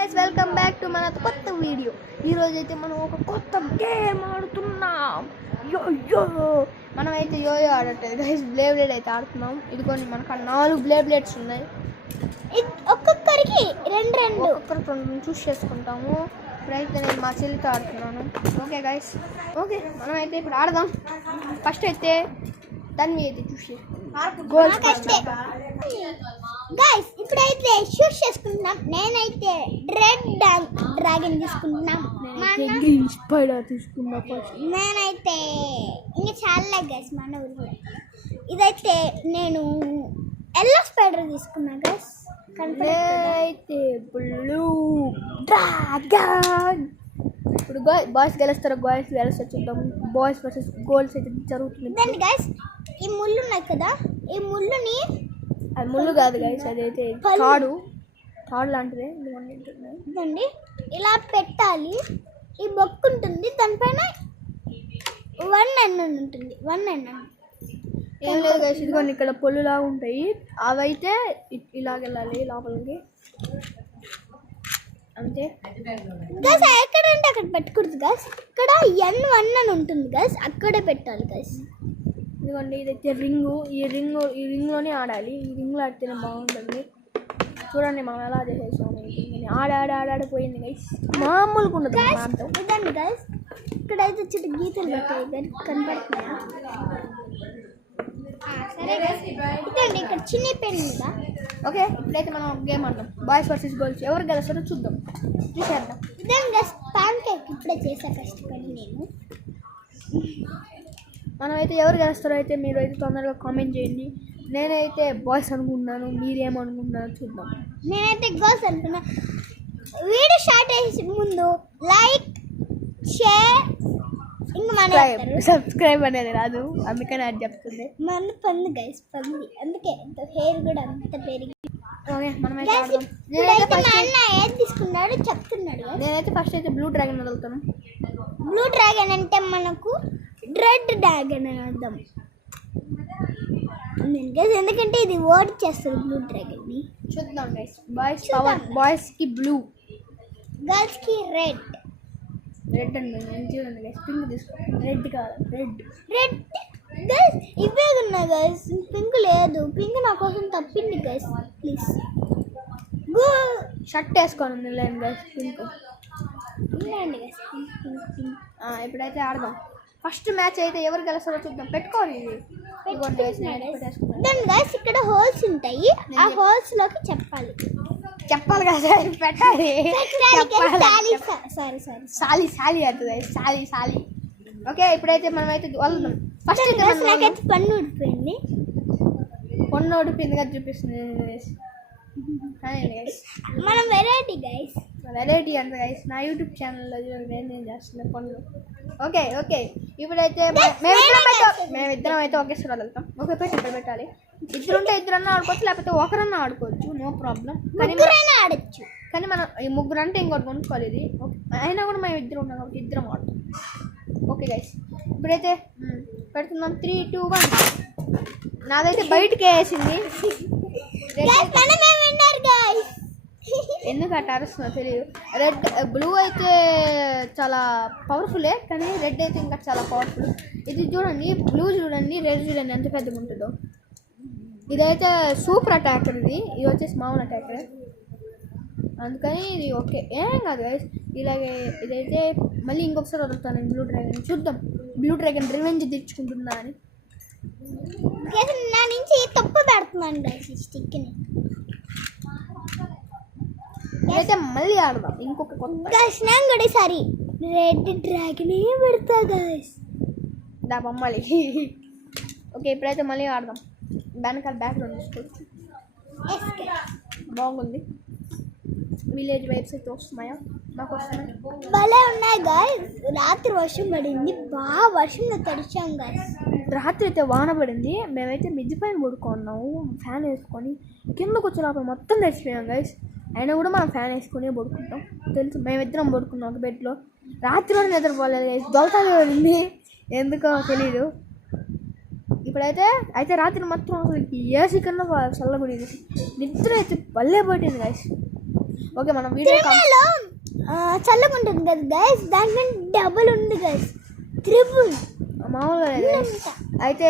Guys welcome back to మన కొత్త video. ఈరోజు అయితే మనం ఒక కొత్త గేమ్ ఆడుతున్నాం. మనమైతే యోయో ఆడట్లేదు గైస్, బ్లేడ్ అయితే ఆడుతున్నాం. ఇదిగోండి మనకు 4 బ్లేడ్స్ ఉన్నాయి. ఒక్కొక్కరికి రెండు చూస్ చేసుకుంటాము. ఇప్పుడైతే నేను మా చెల్లితో ఆడుతున్నాను. ఓకే గైస్, ఓకే మనమైతే ఇప్పుడు ఆడదాం. ఫస్ట్ అయితే దాన్ని అయితే చూస్ గైస్ ఇప్పుడైతే షూట్ చేసుకుంటున్నాం. నేనైతే రెడ్ డ్రాగన్ తీసుకుంటున్నాం. నేనైతే ఇంకా చాలా గైస్ మన ఊరు. ఇదైతే నేను ఎల్లో స్పైడర్ తీసుకున్నా గైస్. అయితే బ్లూ డ్రాగన్. ఇప్పుడు బాయ్స్ గెలుస్తారు, గర్ల్స్ గెలుస్తారు. చూద్దాం బాయ్స్ వర్సెస్ గర్ల్స్ అయితే జరుగుతుంది. దాన్ని గైస్ ఈ ముళ్ళు ఉన్నాయి కదా, ఈ ముళ్ళుని అది ముళ్ళు కాదు గైస్, అదైతే తాడు లాంటిదే. ఇదండి ఇలా పెట్టాలి. ఈ బొక్కు ఉంటుంది, దానిపైన 1 end ఉంటుంది. 1 end ఏం లేదు గైస్, ఇదిగోండి ఇక్కడ పొల్లులా ఉంటాయి. అవైతే ఇలాగెళ్ళాలి లోపలికి అంతే గైస్. ఎక్కడంటే అక్కడ పెట్టకూడదు గైస్. ఇక్కడ N1 అని ఉంటుంది గైస్, అక్కడే పెట్టాలి గైస్. ఇదిగోండి ఇదైతే రింగు. ఈ రింగ్లోనే ఆడాలి. ఈ రింగ్లో ఆడితేనే బాగుంటుంది. చూడండి మనం ఎలా చేసేసాము. ఆడాడిపోయింది గైస్, మామూలుగా ఉండదు. ఇదండి గైస్, ఇక్కడైతే చుట్టూ గీతలు పెట్టాయి గైస్, కనపడుతున్నాయా? సరే గైస్, ఇదండి ఇక్కడ చిన్న పెన్ మీద. ఓకే ఇప్పుడైతే మనం గేమ్ ఆడదాం. బాయ్స్ వర్సెస్ గర్ల్స్ ఎవరు గెలుస్తారో చూసేద్దాం. ఇదండి గైస్, పాన్ కేక్ ఇప్పుడే చేసా ఫస్ట్ పని నేను. మనమైతే ఎవరు గెలుస్తారో అయితే మీరు అయితే తొందరగా కామెంట్ చేయండి. నేనైతే బాయ్స్ అనుకుంటున్నాను, మీరేమనుకుంటున్నారో చూద్దాం. నేనైతే గర్ల్స్ అనుకున్నా. వీడియో స్టార్ట్ చేసే ముందు లైక్, షేర్, ఇంకా మన సబ్స్క్రైబ్ అనేది రాదు, అందుకని అది చెప్తుంది. మన పంది గైస్, పంది, అందుకే హెయిర్ కూడా అంత పెరిగి. ఓకే మనమైతే ఏది తీసుకున్నాడు చెప్తున్నాడు. నేనైతే ఫస్ట్ అయితే బ్లూ డ్రాగన్ వదులుతాను. బ్లూ డ్రాగన్ అంటే మనకు రెడ్ డ్రాగన్ అని అర్థం గైస్, ఎందుకంటే ఇది వర్డ్ చేస్తుంది బ్లూ డ్రాగన్ ని. చూద్దాం గైస్. బాయ్స్ పవర్, బాయ్స్ కి బ్లూ, గర్ల్స్ కి రెడ్. రెడ్ అండి చూడండి గైస్, పింక్ తీసుకో. రెడ్ కాదు, రెడ్ గైస్ ఇవే ఉన్నాయి గైస్, పింక్ లేదు. పింక్ నా కోసం తప్పింది గైస్, ప్లీజ్. షర్ట్ వేసుకోండి లేండి గైస్, పింక్. ఇప్పుడైతే ఆడదాం. ఫస్ట్ మ్యాచ్ అయితే ఎవరు గెలుస్తారో చూద్దాం. పెట్టుకోవాలి గైస్, ఇక్కడ హోల్స్ ఉంటాయి, ఆ హోల్స్ లోకి చెప్పాలి కదా, పెట్టాలి. సారీ అవుతుంది సాలి. ఓకే ఇప్పుడైతే మనమైతే వదులుదాం. ఫస్ట్ నాకైతే పన్ను ఊడిపోయింది. పన్ను ఊడిపోయింది కదా చూపిస్తుంది. మనం వెరైటీ అంటే గైస్ నా యూట్యూబ్ ఛానల్లో నేను చేస్తున్నాను పనులు. ఓకే ఇప్పుడైతే మేమిద్దరం అయితే ఒకేసారి వెళ్తాం. ఓకే పెట్టాలి. ఇద్దరుంటే ఇద్దరన్నా ఆడుకోవచ్చు, లేకపోతే ఒకరన్నా ఆడుకోవచ్చు, నో ప్రాబ్లం. ఆడచ్చు. కానీ మనం ఈ ముగ్గురు అంటే ఇంకోటి కొనుక్కోవాలి. ఇది అయినా కూడా మేము ఇద్దరు ఉన్నాం కాబట్టి ఇద్దరం ఆడుతాం. ఓకే గైస్ ఇప్పుడైతే పెడుతున్నాం. 3, 2, 1. నాదైతే బయటకి వేసింది. ఎందుకు అట్లా అరుస్తున్నా తెలియదు. రెడ్, బ్లూ అయితే చాలా పవర్ఫుల్లే, కానీ రెడ్ అయితే ఇంకా చాలా పవర్ఫుల్. ఇది చూడండి, బ్లూ చూడండి, రెడ్ చూడండి ఎంత పెద్దగా ఉంటుందో. ఇదైతే సూపర్ అటాకర్, ఇది వచ్చేసి మామూలు అటాకర్. అందుకని ఇది ఓకే, ఏం కాదు గైస్. ఇలాగే ఇదైతే మళ్ళీ ఇంకొకసారి వదులుతాను బ్లూ డ్రాగన్. చూద్దాం బ్లూ డ్రాగన్ రివెంజ్ తెచ్చుకుంటుందా అని. నా నుంచి తప్పు పెడుతున్నాను గైస్ స్టిక్ని. అయితే మళ్ళీ ఆడదాం ఇంకొక కొత్త గైస్. నేను కూడా ఈసారి రెడ్ డ్రాగన్ పెడతా గైస్, దా బొమ్మలి. ఓకే ఇప్పుడైతే మళ్ళీ ఆడదాం. వెనకాల బ్యాక్గ్రౌండ్ తీసుకోవచ్చు, బాగుంది. విలేజ్ వైబ్స్ అయితే వస్తున్నాయా? నాకు వస్తున్నాయి, భలే ఉన్నాయి గైస్. రాత్రి వర్షం పడింది, బాగా వర్షంలో తడిచాం గైస్. రాత్రి అయితే వాన పడింది. మేమైతే మిద్ది పైన పడుకున్నాము ఫ్యాన్ వేసుకొని. కిందకు వచ్చినప్పుడు మొత్తం తెచ్చిపోయాం గైస్. అయినా కూడా మనం ఫ్యాన్ వేసుకునే పడుకుంటాం తెలుసు. మేమిద్దరం పడుకున్నాం ఒక బెడ్లో. రాత్రి కూడా నిద్రపోలేదు గైస్, దొలతానే పడింది ఎందుకో తెలీదు. ఇప్పుడైతే రాత్రి మాత్రం అసలు ఏసీ కన్నా చల్లబడింది. నిద్ర అయితే భలే పట్టింది గైస్. ఓకే మనం వీడియో తిరుమలలో చల్లగా ఉంటుంది కదా గైస్, దాంట్లో డబుల్ ఉంది గైస్, త్రిబుల్ మామూలుగా లేదు guys. అయితే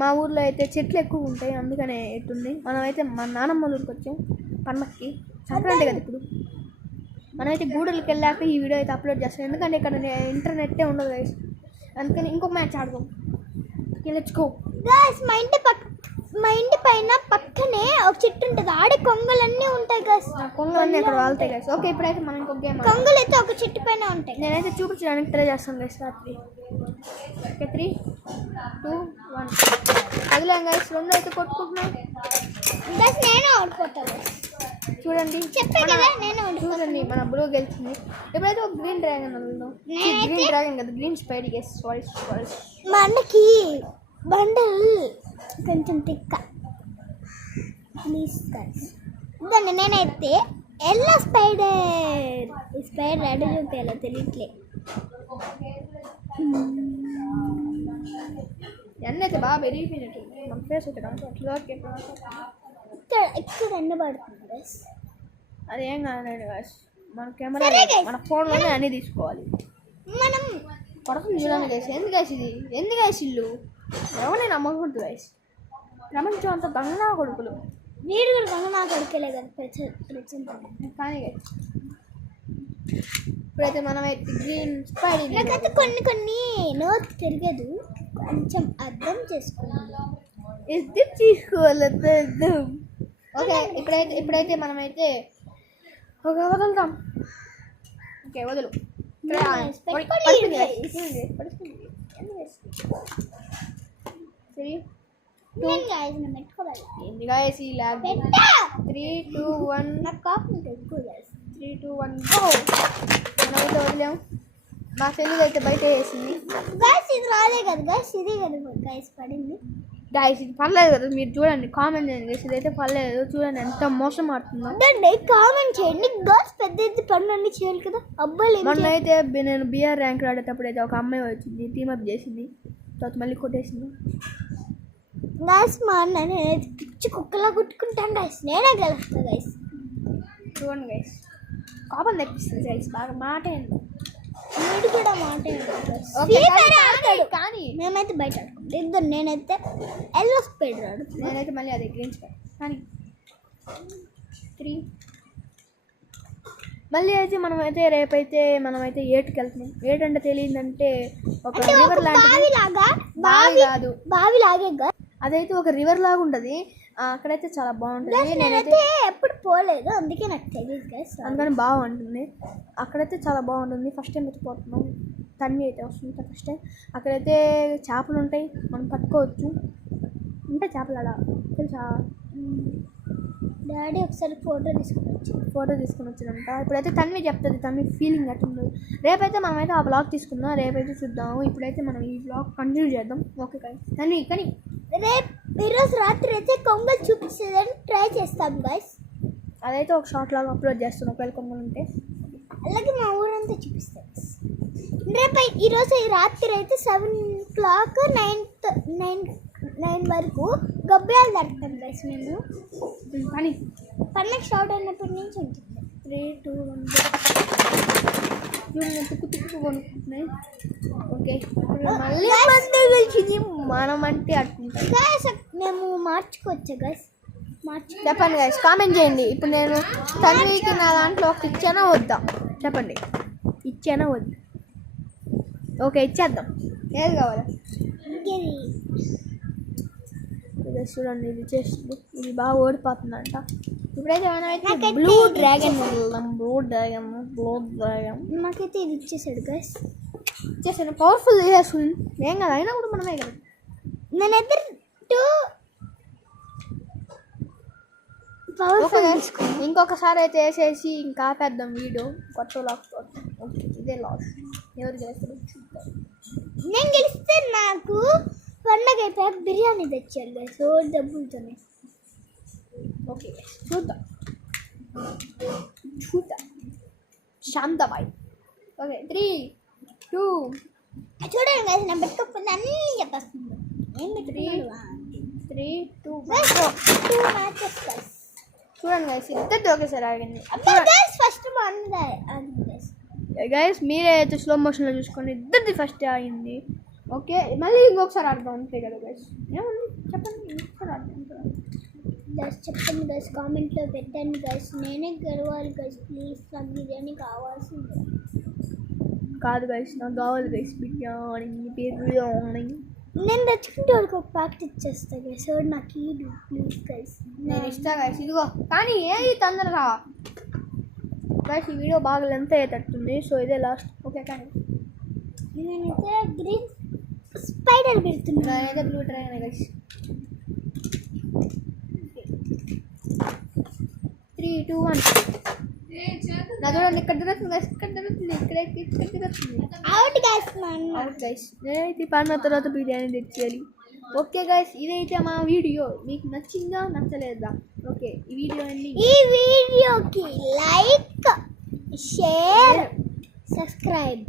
మా ఊర్లో అయితే చెట్లు ఎక్కువ ఉంటాయి, అందుకనే ఎట్టుంది. మనం అయితే మా నాన్నమ్మ ఊరికి వచ్చాం పండక్కి, సంక్రాంతి కదా ఇప్పుడు. మనమైతే గూడలకి వెళ్ళాక ఈ వీడియో అయితే అప్లోడ్ చేస్తాం, ఎందుకంటే ఇక్కడ ఇంటర్నెట్టే ఉండదు గైస్. అందుకని ఇంకొక మ్యాచ్ ఆడదాం. Let's go guys. మా ఇంటి పైన పక్కనే ఒక చెట్టు ఉంటుంది, ఆడే కొంగలన్నీ ఉంటాయి గైస్. కొంగలన్నీ అక్కడ వాళ్తాయి గైస్. ఓకే ఇప్పుడైతే మనం ఇంకొక గేమ్ కొంగలు అయితే ఒక చెట్టు పైన ఉంటాయి. నేనైతే చూపించడానికి ట్రై చేస్తాను గైస్. రాత్రి ఓకే 3, 2, 1 వదిలేం గైస్. రెండు అయితే కొట్టుకుంటున్నాం గైస్. నేనే ఓడిపోతాను చూడండి. చెప్పే కదా నేనే ఓడిపోతాను. చూడండి మన బ్లూ గెలిచింది. ఇప్పుడైతే ఒక గ్రీన్ డ్రాగన్ వదులుదాం. గ్రీన్ డ్రాగన్ కదా, గ్రీన్ స్పైడీ గైస్. సారీ మా అన్నకి బండల్ కొంచెం తిక్క ప్లీజ్ గైస్. దాన్ని నేనైతే ఎల్లో స్పైడర్, ఈ స్పైడర్ అడ్డు చూపించాలో తెలియట్లే. ఎన్న అయితే బాగా పెరిగిపోయినట్టు మన ఫేస్ అయితే అట్లా ఇక్కడ ఎండ పడుతుంది గైస్. అది ఏం కాదండి గైస్, మన కెమెరా సరే guys. మన ఫోన్లోనే అన్నీ తీసుకోవాలి. మనం కొడుకుని చూడండి గైస్. ఎందుకు గైస్ ఇది, ఎందుకు గైస్ ఇల్లు ఎవరిని నమ్మకూడదు గైస్. ప్రపంచం అంతా గంగా కొడుకులు. వీడు కూడా కొంగ నా కొడుకేలే కదా ప్రజెంట్. కానీ గైస్ ఇప్పుడైతే మనం అయితే గ్రీన్ స్పైడీ నాకైతే కొన్ని నోట్ తిరగదు, కొంచెం అర్థం చేసుకోవాలి. ఇది తీసుకోవాలి. ఓకే ఇప్పుడైతే మనమైతే ఓకే వదులుతాం. ఓకే వదులు. ఏంది గాయస్ ఈ ల్యాగ్. 3, 2, 1 నాకు కాపు ఎక్కువ గైస్. 3, 2, 1 మనమైతే వదిలేం. మా సెల్లు అయితే బయట వేసింది గైస్. ఇది రాలే కదా గైస్, ఇదే కదా గైస్ పడింది. గాయస్ ఇది పర్లేదు కదా, మీరు చూడండి కామెంట్ చేయండి గైస్. ఇదైతే పర్లేదు, చూడండి ఎంత మోసం ఆడుతుందో. అదండి కామెంట్ చేయండి గైస్. పెద్ద ఎత్తి పనులన్నీ చేయాలి కదా అబ్బాయిలు. మొన్న అయితే నేను బిఆర్ ర్యాంక్ ఆడేటప్పుడు అయితే ఒక అమ్మాయి వచ్చింది, టీమప్ చేసింది, తర్వాత మళ్ళీ కొట్టేసింది గైస్. మా అన్న నేనైతే పిచ్చి కుక్కలా కొట్టుకుంటాను గైస్, నేనే గెలుస్తా గైస్. చూడండి గైస్ కోపం తెప్పిస్తుంది గైస్ బాగా. మాట ఏంటి వీడు కూడా మాట ఆడతాడు, కానీ మేమైతే బయట ఆడుకుంటాం ఇద్దరు. నేనైతే ఎల్లో స్పైడర్ ఆడు, నేనైతే మళ్ళీ అదే గ్రీన్ స్పైడర్. కానీ 3 మళ్ళీ అయితే రేపైతే మనమైతే 8కి వెళ్తున్నాం. 8 అంటే తెలియదంటే ఒక రివర్ లాంటిది. బావి కాదు, బావి లాగే గైస్. అదైతే ఒక రివర్ లాగా ఉంటుంది. అక్కడైతే చాలా బాగుంటుంది. నేనైతే ఎప్పుడు పోలేదు, అందుకే నాకు తెలియదు గైస్. అందుకని బాగుంటుంది. అక్కడైతే చాలా బాగుంటుంది. ఫస్ట్ టైం అయితే పోతున్నాం. తన్వి అయితే వస్తుంది ఫస్ట్ టైం. అక్కడైతే చేపలు ఉంటాయి, మనం పట్టుకోవచ్చు. ఉంటాయి చేపలు అలా తెలుసా. డాడీ ఒకసారి ఫోటో తీసుకుని వచ్చిందంట. ఇప్పుడైతే తన్వి చెప్తుంది తన్వి ఫీలింగ్ ఎట్లుంది. రేపైతే మనమైతే ఆ బ్లాగ్ తీసుకుందాం, రేపైతే చూద్దాము. ఇప్పుడైతే మనం ఈ బ్లాగ్ కంటిన్యూ చేద్దాం. ఓకే తన్వి కానీ రేపు ఈరోజు రాత్రి అయితే కొంగలు చూపించేదని ట్రై చేస్తాం గైస్. అదైతే ఒక షార్ట్ లాగా అప్లోడ్ చేస్తాను ఒకవేళ కొంగలు ఉంటే. అలాగే మా ఊరంతా చూపిస్తాం. రేపు ఈరోజు రాత్రి అయితే 7 o'clock 9 వరకు గబ్బియాలు దాటుతాం గైస్. మేము కానీ పండగ స్టార్ట్ అయినప్పటి నుంచి ఉంటుంది. 3, 2, 1 తుక్కు కొనుక్కుంటున్నాయి. ఓకే మళ్ళీ గెలిచింది మనం అంటే అట్టుకుంటాం గైస్. మేము మార్చుకోవచ్చా గైస్? చెప్పండి గైస్, కామెంట్ చేయండి. ఇప్పుడు నేను తన్వికి నా దాంట్లో ఒక ఇచ్చానా వద్దా చెప్పండి. ఇచ్చానా వద్దా? ఓకే ఇచ్చేద్దాం. ఏది కావాలా చూడండి. ఇది చేస్తుంది, ఇది బాగా ఓడిపోతుందంట. ఇప్పుడైతే మనమైతే బ్లూ డ్రాగన్ వదులుదాం. బ్లూ డ్రాగన్ నాకైతే ఇది ఇచ్చేసాడు గైస్. ఇచ్చేసాను. పవర్ఫుల్ చేస్తుంది ఏం కదా, అయినా కూడా మనమే కదా. నేనైతే 2 పవర్ఫుల్ ఇంకొకసారి అయితే వేసేసి ఇంకా ఆపేద్దాం వీడియో. కొత్త లాస్ట్. ఓకే ఇదే లాస్ట్. ఎవరు గెలుస్తారు చూద్దాం. నేను గెలిస్తే నాకు పండగ అయిపోయాక బిర్యానీ తెచ్చారు గైస్, డబ్బులతోనే. ఓకే చూద్దాం శాంతబాయ్. ఓకే 3, 2 చూడండి గైస్, నేను పెట్టుకోకపోతే అన్నీ చెప్పేస్తుంది. 3, 2 2 మ్యాచెస్ గైస్. చూడండి గైస్ ఇద్దరిది ఒకేసారి ఆగింది. గైస్ ఫస్ట్ బాగుంది గైస్. గైస్ మీరే అయితే స్లో మోషన్లో చూసుకోండి, ఇద్దరిది ఫస్ట్ ఆగింది. ఓకే మళ్ళీ ఇంకొకసారి ఆడదాం అంతే కదా గైస్. ఏముంది చెప్పండి, ఇంకొకసారి ఆడదాం. గైస్ చెప్పండి గైస్, కామెంట్లో పెట్టండి గైస్. నేనే గెలవాలి గైస్ ప్లీజ్. నాకు బిర్యానీ కావాల్సింది. కాదు గైస్ నాకు కావాలి గైస్ బిర్యానీ, బిర్యానీ. నేను తెచ్చుకుంటే వాడికి ఒక ప్యాకెట్ ఇచ్చేస్తా గైస్. వాడు నాకు ఈడు ప్లీజ్ గైస్. నేను ఇస్తా గైస్, ఇదిగో. కానీ ఏది తొందరగా గైస్. ఈ వీడియో బాగా లెంత్ అయ్యేటట్టుంది, సో ఇదే లాస్ట్. ఓకే కానీ నేనైతే గ్రీన్ స్పైడర్ పెడుతున్నాను. నేనైతే బ్లూ ట్రైన్ గైస్. 3, 2, 1. నా చూడండి ఇక్కడ తిరుగుతుంది గైస్, ఇక్కడ తిరుగుతుంది, ఇక్కడ తిరుగుతుంది. అవుట్ గైస్ మనం. Out guys. నేనైతే పడిన తర్వాత బిర్యానీ తెచ్చేయాలి. ఓకే గైస్ ఇదైతే మా వీడియో. మీకు నచ్చిందా నచ్చలేదా? ఓకే ఈ వీడియోకి లైక్, షేర్, సబ్స్క్రైబ్,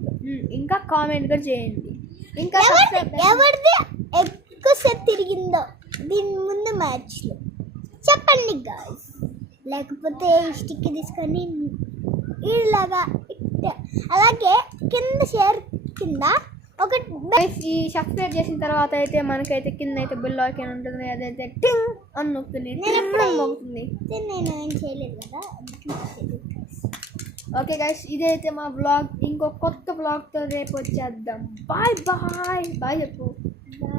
ఇంకా కామెంట్ కూడా చేయండి. ఇంకా ఎవరిది ఎక్కువ సేపు తిరిగిందో దీని ముందు మ్యాచ్లో చెప్పండి గాయస్. లేకపోతే స్టిక్ తీసుకొని ఇలాగా అలాగే కింద షేర్ కింద ఒక ఈ సబ్స్క్రైబ్ చేసిన తర్వాత అయితే మనకైతే కింద అయితే బిల్ ఐకాన్ ఉంటుంది, అదైతే టింగ్ అని నొక్కుతుంది, మోగుతుంది. నేను ఏం చేయలేదు కదా. ఓకే గైస్ ఇదైతే మా బ్లాగ్. ఇంకో కొత్త బ్లాగ్తో రేపు వచ్చేద్దాం. బాయ్ బాయ్ బాయ్ చెప్పు.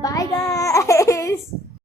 Bye guys.